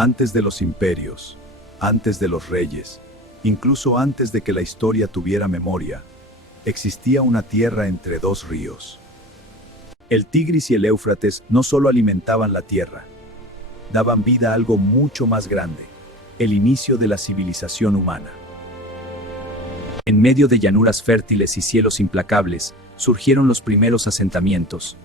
Antes de los imperios, antes de los reyes, incluso antes de que la historia tuviera memoria, existía una tierra entre dos ríos. El Tigris y el Éufrates no solo alimentaban la tierra, daban vida a algo mucho más grande, el inicio de la civilización humana. En medio de llanuras fértiles y cielos implacables, surgieron los primeros asentamientos,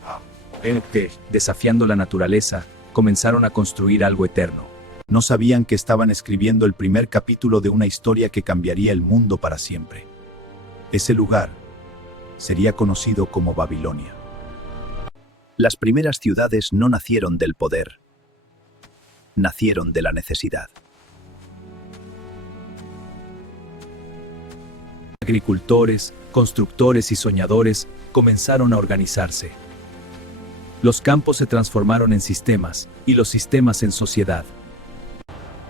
que, desafiando la naturaleza, comenzaron a construir algo eterno. No sabían que estaban escribiendo el primer capítulo de una historia que cambiaría el mundo para siempre. Ese lugar sería conocido como Babilonia. Las primeras ciudades no nacieron del poder, nacieron de la necesidad. Agricultores, constructores y soñadores comenzaron a organizarse. Los campos se transformaron en sistemas, y los sistemas en sociedad.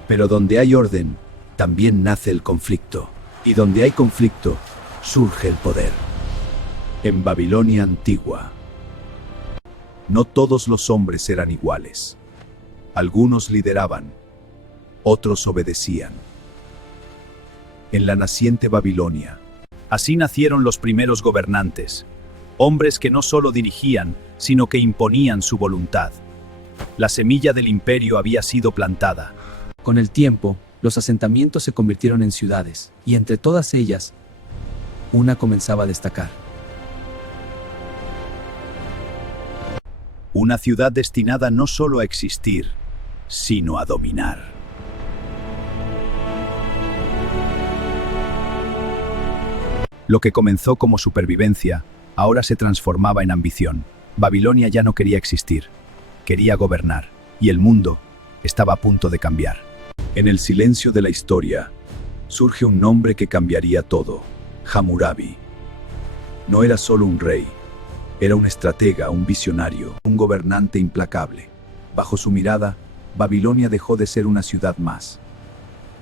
Pero donde hay orden, también nace el conflicto. Y donde hay conflicto, surge el poder. En Babilonia antigua, no todos los hombres eran iguales. Algunos lideraban, otros obedecían. En la naciente Babilonia, así nacieron los primeros gobernantes, hombres que no solo dirigían, sino que imponían su voluntad. La semilla del imperio había sido plantada. Con el tiempo, los asentamientos se convirtieron en ciudades, y entre todas ellas, una comenzaba a destacar. Una ciudad destinada no solo a existir, sino a dominar. Lo que comenzó como supervivencia, ahora se transformaba en ambición. Babilonia ya no quería existir, quería gobernar, y el mundo estaba a punto de cambiar. En el silencio de la historia, surge un nombre que cambiaría todo: Hammurabi. No era solo un rey, era un estratega, un visionario, un gobernante implacable. Bajo su mirada, Babilonia dejó de ser una ciudad más.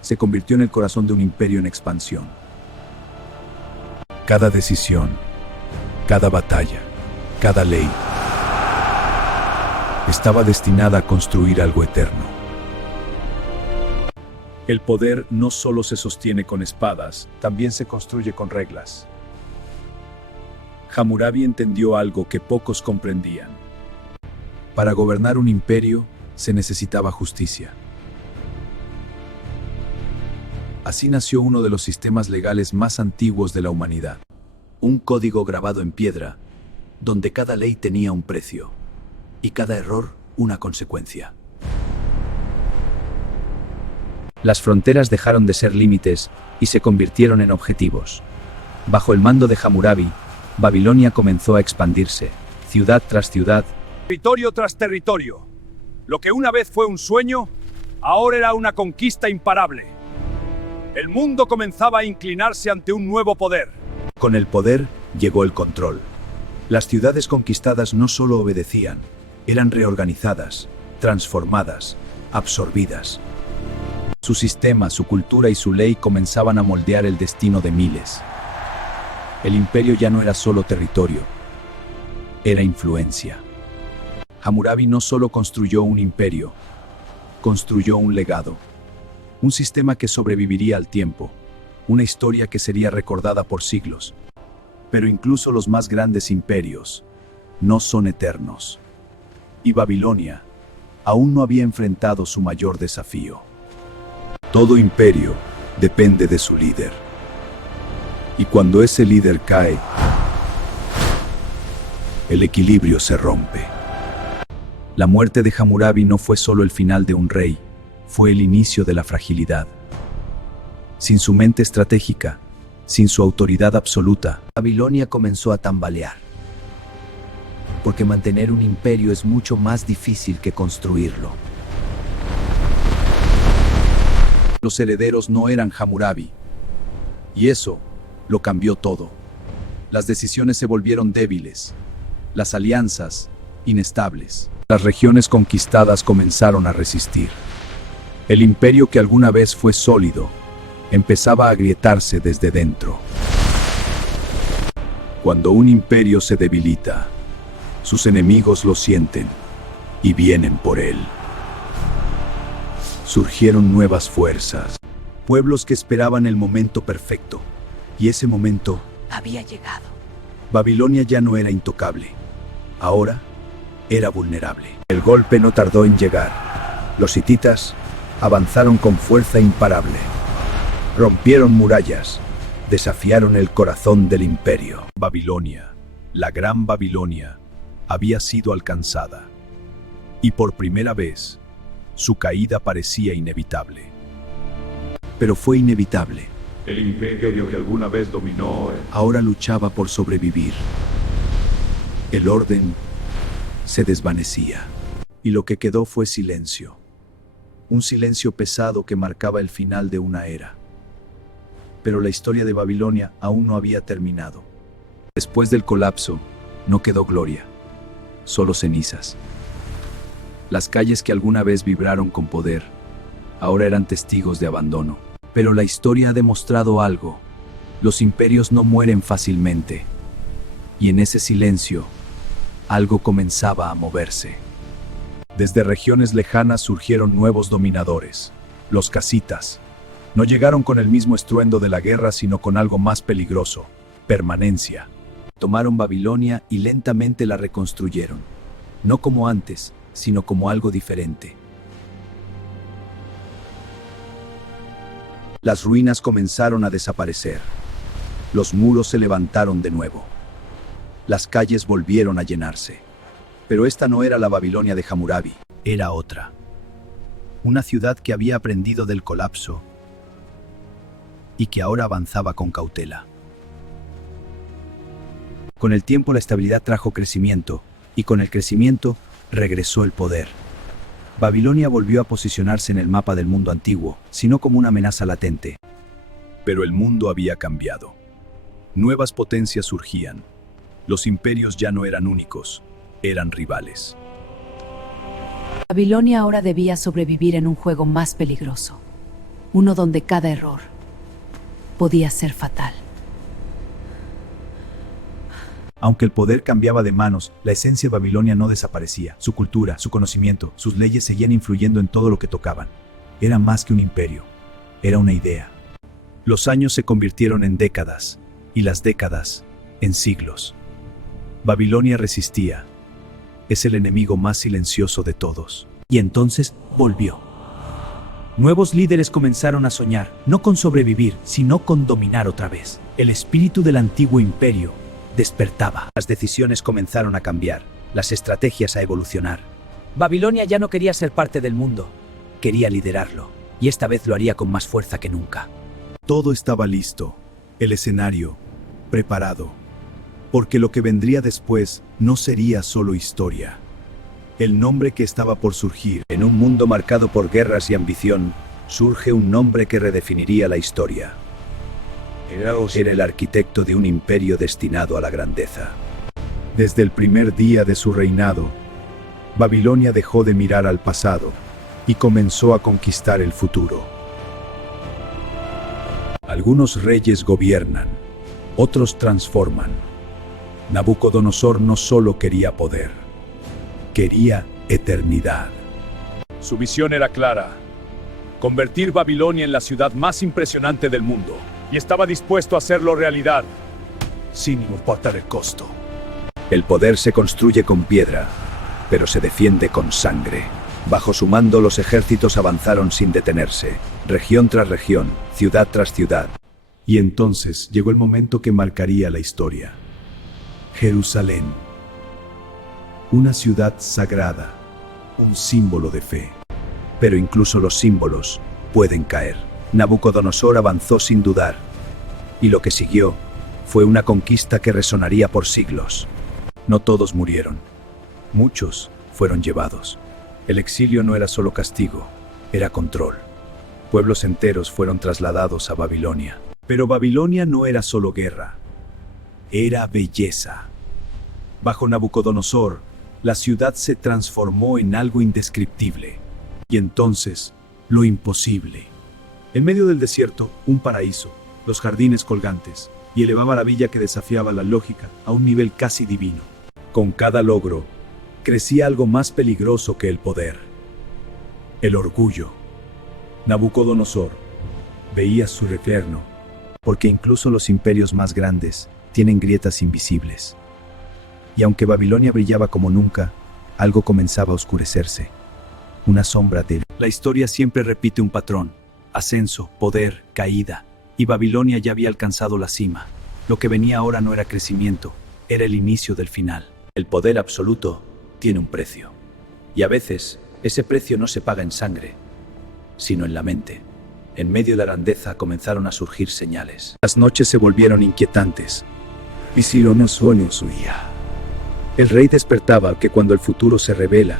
Se convirtió en el corazón de un imperio en expansión. Cada decisión, cada batalla, cada ley, estaba destinada a construir algo eterno. El poder no solo se sostiene con espadas, también se construye con reglas. Hammurabi entendió algo que pocos comprendían. Para gobernar un imperio, se necesitaba justicia. Así nació uno de los sistemas legales más antiguos de la humanidad. Un código grabado en piedra, donde cada ley tenía un precio, y cada error una consecuencia. Las fronteras dejaron de ser límites y se convirtieron en objetivos. Bajo el mando de Hammurabi, Babilonia comenzó a expandirse, ciudad tras ciudad, territorio tras territorio. Lo que una vez fue un sueño, ahora era una conquista imparable. El mundo comenzaba a inclinarse ante un nuevo poder. Con el poder llegó el control. Las ciudades conquistadas no solo obedecían, eran reorganizadas, transformadas, absorbidas. Su sistema, su cultura y su ley comenzaban a moldear el destino de miles. El imperio ya no era solo territorio, era influencia. Hammurabi no solo construyó un imperio, construyó un legado. Un sistema que sobreviviría al tiempo, una historia que sería recordada por siglos. Pero incluso los más grandes imperios no son eternos. Y Babilonia aún no había enfrentado su mayor desafío. Todo imperio depende de su líder. Y cuando ese líder cae, el equilibrio se rompe. La muerte de Hammurabi no fue solo el final de un rey, fue el inicio de la fragilidad. Sin su mente estratégica, sin su autoridad absoluta, Babilonia comenzó a tambalear. Porque mantener un imperio es mucho más difícil que construirlo. Los herederos no eran Hammurabi. Y eso lo cambió todo. Las decisiones se volvieron débiles, las alianzas inestables. Las regiones conquistadas comenzaron a resistir. El imperio que alguna vez fue sólido, empezaba a agrietarse desde dentro. Cuando un imperio se debilita, sus enemigos lo sienten y vienen por él. Surgieron nuevas fuerzas, pueblos que esperaban el momento perfecto, y ese momento Había llegado. Babilonia ya no era intocable, ahora era vulnerable. El golpe no tardó en llegar. Los hititas avanzaron con fuerza imparable. Rompieron murallas, desafiaron el corazón del imperio. Babilonia, la gran Babilonia, había sido alcanzada. Y por primera vez, su caída parecía inevitable. Pero fue inevitable. El imperio que alguna vez dominó Ahora luchaba por sobrevivir. El orden se desvanecía. Y lo que quedó fue silencio. Un silencio pesado que marcaba el final de una era. Pero la historia de Babilonia aún no había terminado. Después del colapso, no quedó gloria, solo cenizas. Las calles que alguna vez vibraron con poder, ahora eran testigos de abandono. Pero la historia ha demostrado algo. Los imperios no mueren fácilmente. Y en ese silencio, algo comenzaba a moverse. Desde regiones lejanas surgieron nuevos dominadores, los casitas. No llegaron con el mismo estruendo de la guerra, sino con algo más peligroso: permanencia. Tomaron Babilonia y lentamente la reconstruyeron. No como antes, sino como algo diferente. Las ruinas comenzaron a desaparecer. Los muros se levantaron de nuevo. Las calles volvieron a llenarse. Pero esta no era la Babilonia de Hammurabi, era otra. Una ciudad que había aprendido del colapso y que ahora avanzaba con cautela. Con el tiempo la estabilidad trajo crecimiento, y con el crecimiento regresó el poder. Babilonia volvió a posicionarse en el mapa del mundo antiguo, sino como una amenaza latente. Pero el mundo había cambiado. Nuevas potencias surgían. Los imperios ya no eran únicos, eran rivales. Babilonia ahora debía sobrevivir en un juego más peligroso. Uno donde cada error podía ser fatal. Aunque el poder cambiaba de manos, la esencia de Babilonia no desaparecía. Su cultura, su conocimiento, sus leyes seguían influyendo en todo lo que tocaban. Era más que un imperio, era una idea. Los años se convirtieron en décadas, y las décadas en siglos. Babilonia resistía. Es el enemigo más silencioso de todos. Y entonces volvió. Nuevos líderes comenzaron a soñar, no con sobrevivir, sino con dominar otra vez. El espíritu del antiguo imperio despertaba. Las decisiones comenzaron a cambiar, las estrategias a evolucionar. Babilonia ya no quería ser parte del mundo, quería liderarlo, y esta vez lo haría con más fuerza que nunca. Todo estaba listo, el escenario preparado, porque lo que vendría después no sería solo historia. El nombre que estaba por surgir. En un mundo marcado por guerras y ambición, surge un nombre que redefiniría la historia. Era el arquitecto de un imperio destinado a la grandeza. Desde el primer día de su reinado, Babilonia dejó de mirar al pasado y comenzó a conquistar el futuro. Algunos reyes gobiernan, otros transforman. Nabucodonosor no solo quería poder, quería eternidad. Su visión era clara: convertir Babilonia en la ciudad más impresionante del mundo. Y estaba dispuesto a hacerlo realidad, sin importar el costo. El poder se construye con piedra, pero se defiende con sangre. Bajo su mando los ejércitos avanzaron sin detenerse, región tras región, ciudad tras ciudad. Y entonces llegó el momento que marcaría la historia. Jerusalén. Una ciudad sagrada, un símbolo de fe. Pero incluso los símbolos pueden caer. Nabucodonosor avanzó sin dudar, y lo que siguió fue una conquista que resonaría por siglos. No todos murieron, muchos fueron llevados. El exilio no era solo castigo, era control. Pueblos enteros fueron trasladados a Babilonia. Pero Babilonia no era solo guerra, era belleza. Bajo Nabucodonosor, la ciudad se transformó en algo indescriptible. Y entonces, lo imposible. En medio del desierto, un paraíso, los jardines colgantes, y elevaba la villa que desafiaba la lógica a un nivel casi divino. Con cada logro, crecía algo más peligroso que el poder: el orgullo. Nabucodonosor veía su refierno, porque incluso los imperios más grandes tienen grietas invisibles. Y aunque Babilonia brillaba como nunca, algo comenzaba a oscurecerse. Una sombra débil. La historia siempre repite un patrón: ascenso, poder, caída. Y Babilonia ya había alcanzado la cima. Lo que venía ahora no era crecimiento, era el inicio del final. El poder absoluto tiene un precio. Y a veces, ese precio no se paga en sangre, sino en la mente. En medio de la grandeza comenzaron a surgir señales. Las noches se volvieron inquietantes. Hicieron sueños huía. El rey despertaba que cuando el futuro se revela,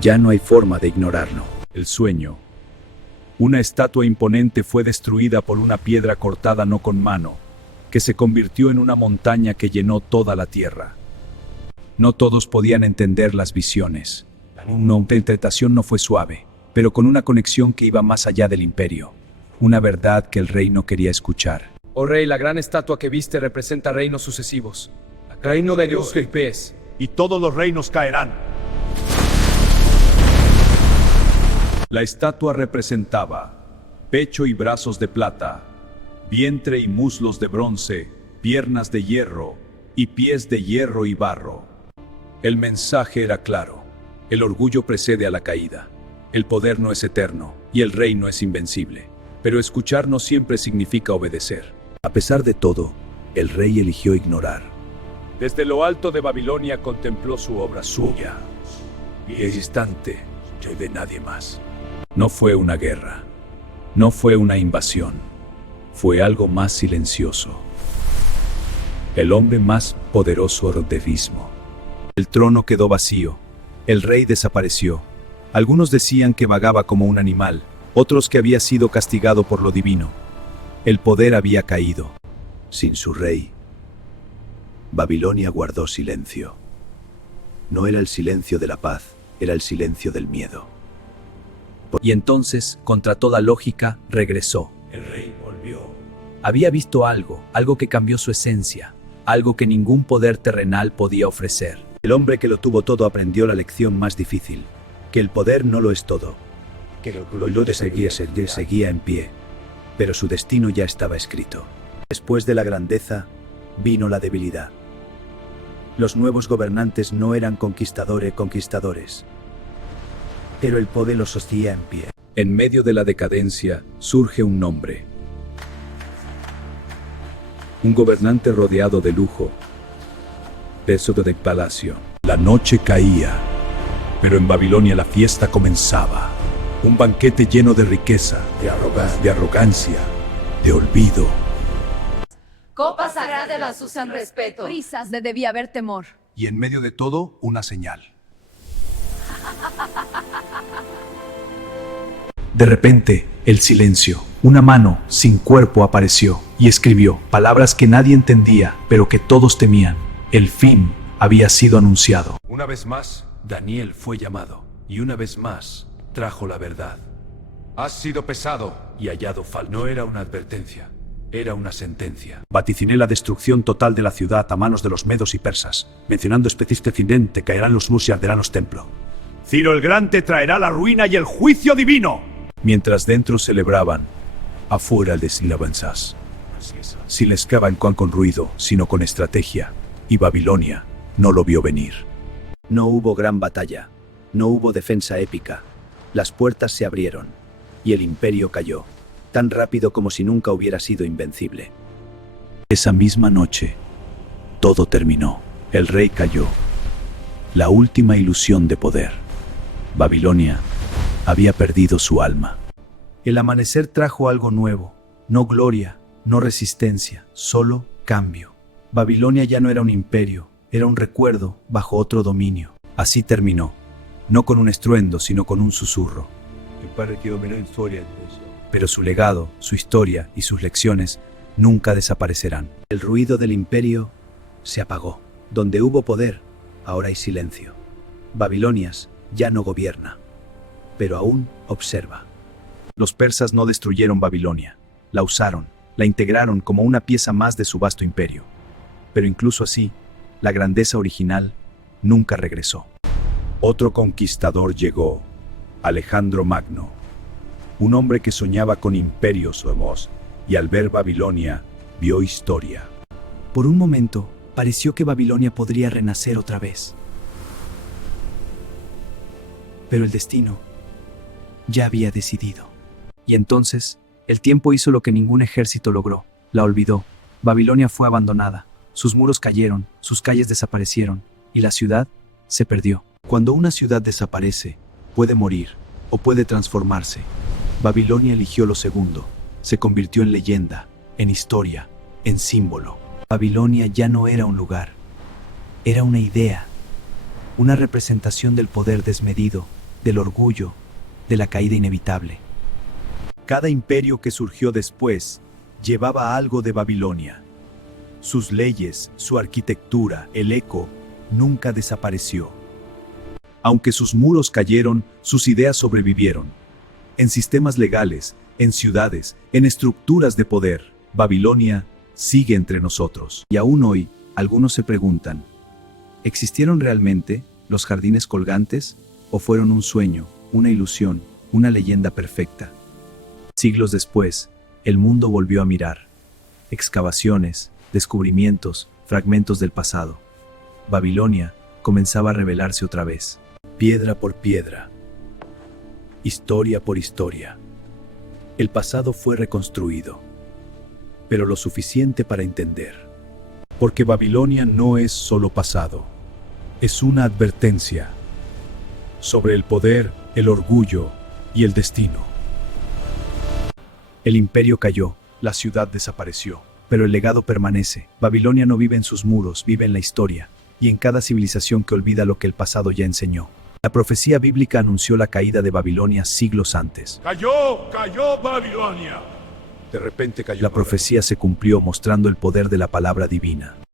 ya no hay forma de ignorarlo. El sueño. Una estatua imponente fue destruida por una piedra cortada no con mano, que se convirtió en una montaña que llenó toda la tierra. No todos podían entender las visiones. La interpretación no fue suave, pero con una conexión que iba más allá del imperio. Una verdad que el rey no quería escuchar. Oh rey, la gran estatua que viste representa reinos sucesivos. Reino de Dios que ves. Y todos los reinos caerán. La estatua representaba pecho y brazos de plata, vientre y muslos de bronce, piernas de hierro y pies de hierro y barro. El mensaje era claro: el orgullo precede a la caída, el poder no es eterno y el rey no es invencible. Pero escuchar no siempre significa obedecer. A pesar de todo, el rey eligió ignorar. Desde lo alto de Babilonia contempló su obra suya, y el instante de nadie más. No fue una guerra, no fue una invasión, fue algo más silencioso. El hombre más poderoso del mismo. El trono quedó vacío, el rey desapareció. Algunos decían que vagaba como un animal, otros que había sido castigado por lo divino. El poder había caído. Sin su rey, Babilonia guardó silencio. No era el silencio de la paz, era el silencio del miedo. Y entonces, contra toda lógica, regresó. El rey volvió. Había visto algo que cambió su esencia, algo que ningún poder terrenal podía ofrecer. El hombre que lo tuvo todo aprendió la lección más difícil, que el poder no lo es todo. Que lo seguía en pie, pero su destino ya estaba escrito. Después de la grandeza, vino la debilidad. Los nuevos gobernantes no eran conquistadores, pero el poder los sostenía en pie. En medio de la decadencia surge un nombre. Un gobernante rodeado de lujo, peso de palacio. La noche caía, pero en Babilonia la fiesta comenzaba. Un banquete lleno de riqueza, de arrogancia, de olvido. Copas sagradas usan respeto. Prisas de debía haber temor. Y en medio de todo, una señal. De repente, el silencio. Una mano sin cuerpo apareció y escribió palabras que nadie entendía, pero que todos temían. El fin había sido anunciado. Una vez más, Daniel fue llamado, y una vez más, trajo la verdad. Has sido pesado y hallado falso. No era una advertencia, era una sentencia. Vaticiné la destrucción total de la ciudad a manos de los medos y persas, mencionando específicamente caerán los muros y arderán los templos. Ciro el Grande traerá la ruina y el juicio divino. Mientras dentro celebraban, afuera deslavanzas. Sin la escaban con ruido, sino con estrategia, y Babilonia no lo vio venir. No hubo gran batalla, no hubo defensa épica. Las puertas se abrieron, y el imperio cayó, tan rápido como si nunca hubiera sido invencible. Esa misma noche, todo terminó. El rey cayó. La última ilusión de poder. Babilonia había perdido su alma. El amanecer trajo algo nuevo, no gloria, no resistencia, solo cambio. Babilonia ya no era un imperio, era un recuerdo bajo otro dominio. Así terminó, no con un estruendo, sino con un susurro. Pero su legado, su historia y sus lecciones nunca desaparecerán. El ruido del imperio se apagó. Donde hubo poder, ahora hay silencio. Babilonias ya no gobierna, pero aún observa. Los persas no destruyeron Babilonia, la usaron, la integraron como una pieza más de su vasto imperio. Pero incluso así, la grandeza original nunca regresó. Otro conquistador llegó, Alejandro Magno. un hombre que soñaba con imperios nuevos, y al ver Babilonia, vio historia. Por un momento, pareció que Babilonia podría renacer otra vez. Pero el destino ya había decidido. Y entonces, el tiempo hizo lo que ningún ejército logró. La olvidó. Babilonia fue abandonada. Sus muros cayeron, sus calles desaparecieron, y la ciudad se perdió. Cuando una ciudad desaparece, puede morir o puede transformarse. Babilonia eligió lo segundo. Se convirtió en leyenda, en historia, en símbolo. Babilonia ya no era un lugar. Era una idea. Una representación del poder desmedido, del orgullo, de la caída inevitable. Cada imperio que surgió después llevaba algo de Babilonia. Sus leyes, su arquitectura, el eco, nunca desapareció. Aunque sus muros cayeron, sus ideas sobrevivieron. En sistemas legales, en ciudades, en estructuras de poder, Babilonia sigue entre nosotros. Y aún hoy, algunos se preguntan, ¿existieron realmente los jardines colgantes o fueron un sueño, una ilusión, una leyenda perfecta? Siglos después, el mundo volvió a mirar. Excavaciones, descubrimientos, fragmentos del pasado. Babilonia comenzaba a revelarse otra vez. Piedra por piedra, historia por historia. El pasado fue reconstruido, pero lo suficiente para entender. Porque Babilonia no es solo pasado, es una advertencia sobre el poder, el orgullo y el destino. El imperio cayó, la ciudad desapareció, pero el legado permanece. Babilonia no vive en sus muros, vive en la historia, y en cada civilización que olvida lo que el pasado ya enseñó. La profecía bíblica anunció la caída de Babilonia siglos antes. Cayó Babilonia. De repente cayó. La profecía se cumplió mostrando el poder de la palabra divina.